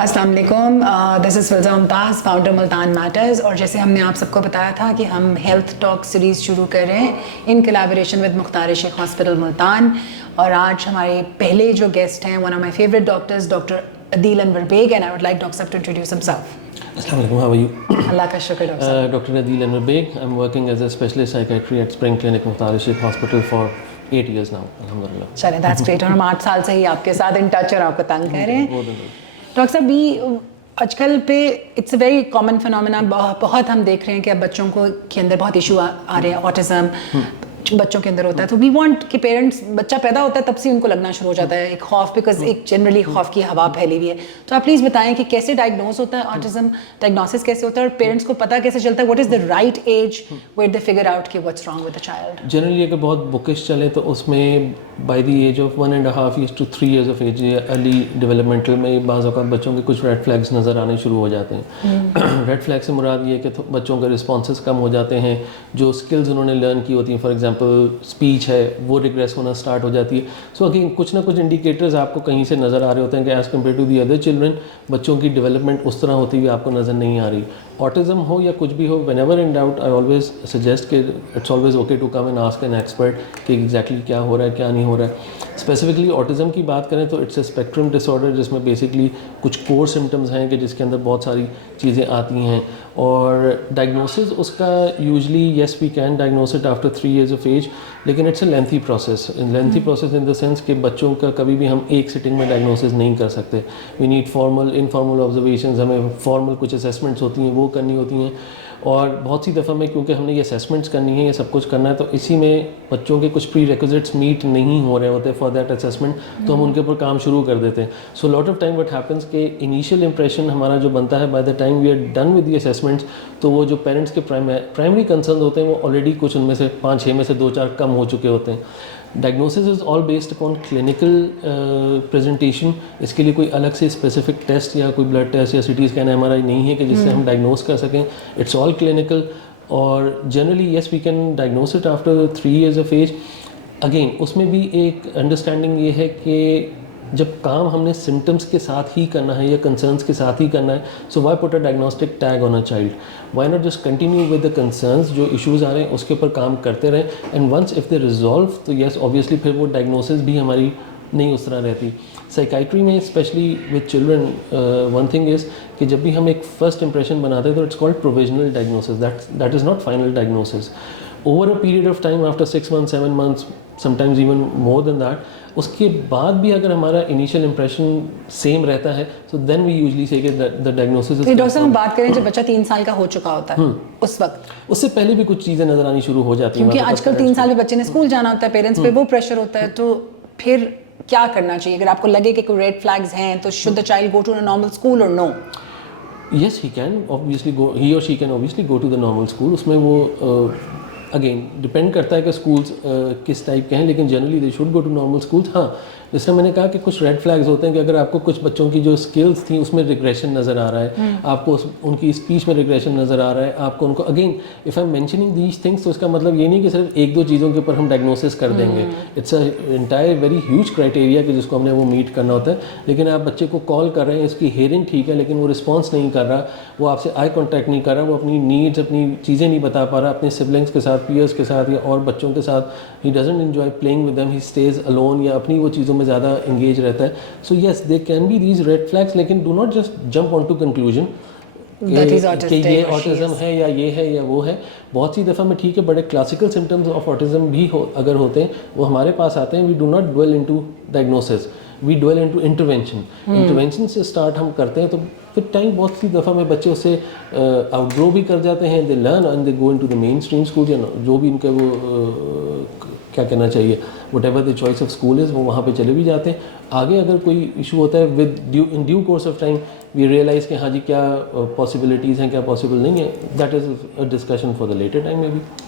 السلام علیکم، دس از فلزا ممتاز، founder Multan matters. اور جیسے ہم نے آپ سب کو بتایا تھا کہ ہم ہیلتھ ٹاک سیریز شروع کر رہے ہیں ان collaboration with Mukhtar Sheikh hospital Multan. اور آج ہمارے پہلے جو گیسٹ ہیں one of my favourite doctors doctor Adeel Anwar Baig, and I would like doctor صاحب ٹو انٹروڈیوس ہمسیلف. السلام علیکم، ہاؤ آر یو؟ اللہ کا شکر ڈاکٹر صاحب. Doctor Adeel Anwar Baig. I am working as a specialist psychiatry at Spring clinic Mukhtar Sheikh hospital for 8 years now, الحمدللہ. چلیں that's great. اور ہم 8 سال سے ہی آپ کے ساتھ ان ٹچ اور آپ کو تنگ کر رہے ہیں. ڈاکٹر صاحب بھی آج کل پہ it's a very common phenomena, بہت ہم دیکھ رہے ہیں کہ اب بچوں کو کے اندر بہت ایشو آ رہے ہیں. آٹزم بچوں کے اندر ہوتا ہے، تو وی وانٹ کہ پیرنٹس، بچہ پیدا ہوتا ہے تب سے ان کو لگنا شروع ہو جاتا ہے ایک خوف، بیکاز ایک جنرلی خوف کی ہوا پھیلی ہوئی ہے. تو آپ پلیز بتائیں کہ کیسے ڈائگنوز ہوتا ہے آٹزم، ڈائگنوسس کیسے ہوتا ہے، اور پیرنٹس کو پتہ کیسے چلتا ہے what is the right age where they figure out کہ what's wrong with the child. Generally اگر بہت بکش چلے تو اس میں by the age of 1.5 years to 3 years of age, early developmental میں بعض اوقات بچوں کے کچھ ریڈ فلیگس نظر آنے شروع ہو جاتے ہیں. ریڈ فلیگ سے مراد یہ ہے کہ بچوں کے رسپانسز کم ہو جاتے ہیں، جو اسکلز انہوں نے لرن کی ہوتی ہیں، فار ایگزامپل اسپیچ ہے وہ ریگریس ہونا اسٹارٹ ہو جاتی ہے. سو اگین کچھ نہ کچھ انڈیکیٹرز آپ کو کہیں سے نظر آ رہے ہوتے ہیں کہ as compare to the other children بچوں کی ڈیولپمنٹ اس طرح ہوتی ہوئی آپ کو نظر نہیں آ رہی. آٹزم ہو یا کچھ بھی ہو، whenever in doubt I always suggest کہ it's always okay to come and ask an expert کہ ایگزیکٹلی کیا ہو رہا ہے کیا نہیں ہو رہا ہے. اسپیسیفکلی آٹزم کی بات کریں تو it's a spectrum disorder, جس میں بیسکلی کچھ کور سمٹمز ہیں کہ جس کے اندر بہت ساری چیزیں آتی ہیں. اور ڈائگنوسس اس کا usually yes we can diagnose it after 3 years of age, لیکن it's a lengthy process in the sense کہ بچوں کا کبھی بھی ہم ایک سٹنگ میں ڈائگنوسس نہیں کر سکتے. We need formal informal observations, ہمیں فارمل کچھ اسیسمنٹس ہوتی ہیں وہ کرنی ہوتی ہیں. اور بہت سی دفعہ میں کیونکہ ہم نے یہ اسیسمنٹس کرنی ہے، یہ سب کچھ کرنا ہے، تو اسی میں بچوں کے کچھ پری ریکوزٹس میٹ نہیں ہو رہے ہوتے فار دیٹ اسیسمنٹ، تو ہم ان کے اوپر کام شروع کر دیتے ہیں. So lot of time what happens کہ انیشیل امپریشن ہمارا جو بنتا ہے by the time we are done with the assessments, تو وہ جو پیرنٹس کے پرائمری کنسرن ہوتے ہیں وہ آلریڈی کچھ ان میں سے 5-6 میں سے 2-4 کم ہو چکے ہوتے ہیں. Diagnosis is all based upon clinical presentation. اس کے لیے کوئی الگ سے اسپیسیفک ٹیسٹ یا کوئی بلڈ ٹیسٹ یا CT اسکین MRI نہیں ہے کہ جس سے ہم ڈائگنوز کر سکیں. It's all clinical. اور generally yes we can diagnose it after 3 years of age. Again اس میں بھی ایک انڈرسٹینڈنگ یہ ہے کہ جب کام ہم نے سمٹمس کے ساتھ ہی کرنا ہے یا کنسرنس کے ساتھ ہی کرنا ہے، so why put a diagnostic tag on a child? Why not just continue with the concerns, جو ایشوز آ رہے ہیں اس کے اوپر کام کرتے رہیں، and once if they resolve تو یس اوبیسلی پھر وہ ڈائگنوسس بھی ہماری نہیں اس طرح رہتی. سائیکائٹری میں specially with children one thing is کہ جب بھی ہم ایک فرسٹ امپریشن بناتے ہیں تو it's called provisional diagnosis, that is not final diagnosis. Over a period of time after 6 months 7 months sometimes even more than that, اس کے بعد بھی اگر ہمارا انیشیل امپریشن سیم رہتا ہے تو دین وی یوزلی سے کہ دا ڈائگنوسس. ڈاکٹر صاحب ہم بات کریں جب بچہ 3 سال کا ہو چکا ہوتا ہے اس وقت، اس سے پہلے بھی کچھ چیزیں نظر آنی شروع ہو جاتی ہیں کیونکہ آج کل 3 سال میں بچے نے اسکول جانا ہوتا ہے، پیرنٹس پہ وہ پریشر ہوتا ہے، تو پھر کیا کرنا چاہیے اگر آپ کو لگے کہ کوئی ریڈ فلیگز ہیں؟ تو should the child go to a normal school اور no? Yes he can obviously go, he or she can obviously go to the normal school. اس میں وہ اگین ڈپینڈ کرتا ہے کہ اسکولس کس ٹائپ کے ہیں، لیکن generally they should go to normal schools. ہاں جس طرح میں نے کہا کہ کچھ ریڈ فلیگز ہوتے ہیں کہ اگر آپ کو کچھ بچوں کی جو اسکلس تھیں اس میں ریگریشن نظر آ رہا ہے، آپ کو ان کی اسپیچ میں ریگریشن نظر آ رہا ہے، آپ کو ان کو again if I am mentioning these things تو اس کا مطلب یہ نہیں کہ صرف 1-2 چیزوں کے اوپر ہم ڈائگنوسس کر دیں گے. It's a entire very huge criteria کہ جس کو ہم نے وہ میٹ کرنا ہوتا ہے. لیکن آپ بچے کو کال کر رہے ہیں، اس کی ہیئرنگ ٹھیک ہے لیکن وہ رسپانس نہیں کر رہا، وہ آپ سے آئی کانٹیکٹ نہیں کر رہا، وہ اپنی نیڈس اپنی چیزیں نہیں بتا پا رہا اپنے سبلنگس کے ساتھ، پیئرس کے ساتھ یا اور بچوں کے ساتھ، he doesn't enjoy playing with them, he stays alone یا اپنی وہ چیزوں میں زیادہ انگیج رہتا ہے. So yes they can be these red flags, لیکن do not just jump on to conclusion کہ یہ آٹزم ہے یا یہ ہے یا وہ ہے. بہت سی دفعہ میں ٹھیک ہے بڑے کلاسیکل سمٹمز آف آٹزم بھی اگر ہوتے ہیں وہ ہمارے پاس آتے ہیں. We do not dwell into diagnosis, we dwell into intervention سے اسٹارٹ ہم کرتے ہیں. تو پھر ٹائم بہت سی دفعہ میں بچے اس سے آؤٹ گرو بھی کر جاتے ہیں، they learn and they go into the main stream school یا جو بھی ان کا وہ کیا کہنا چاہیے whatever the choice of school is, وہ وہاں پہ چلے بھی جاتے ہیں. آگے اگر کوئی ایشو ہوتا ہے within due course of time we realize کہ ہاں جی کیا پاسبلٹیز ہیں کیا پاسبل نہیں ہے، that is a discussion for the later time میں بھی.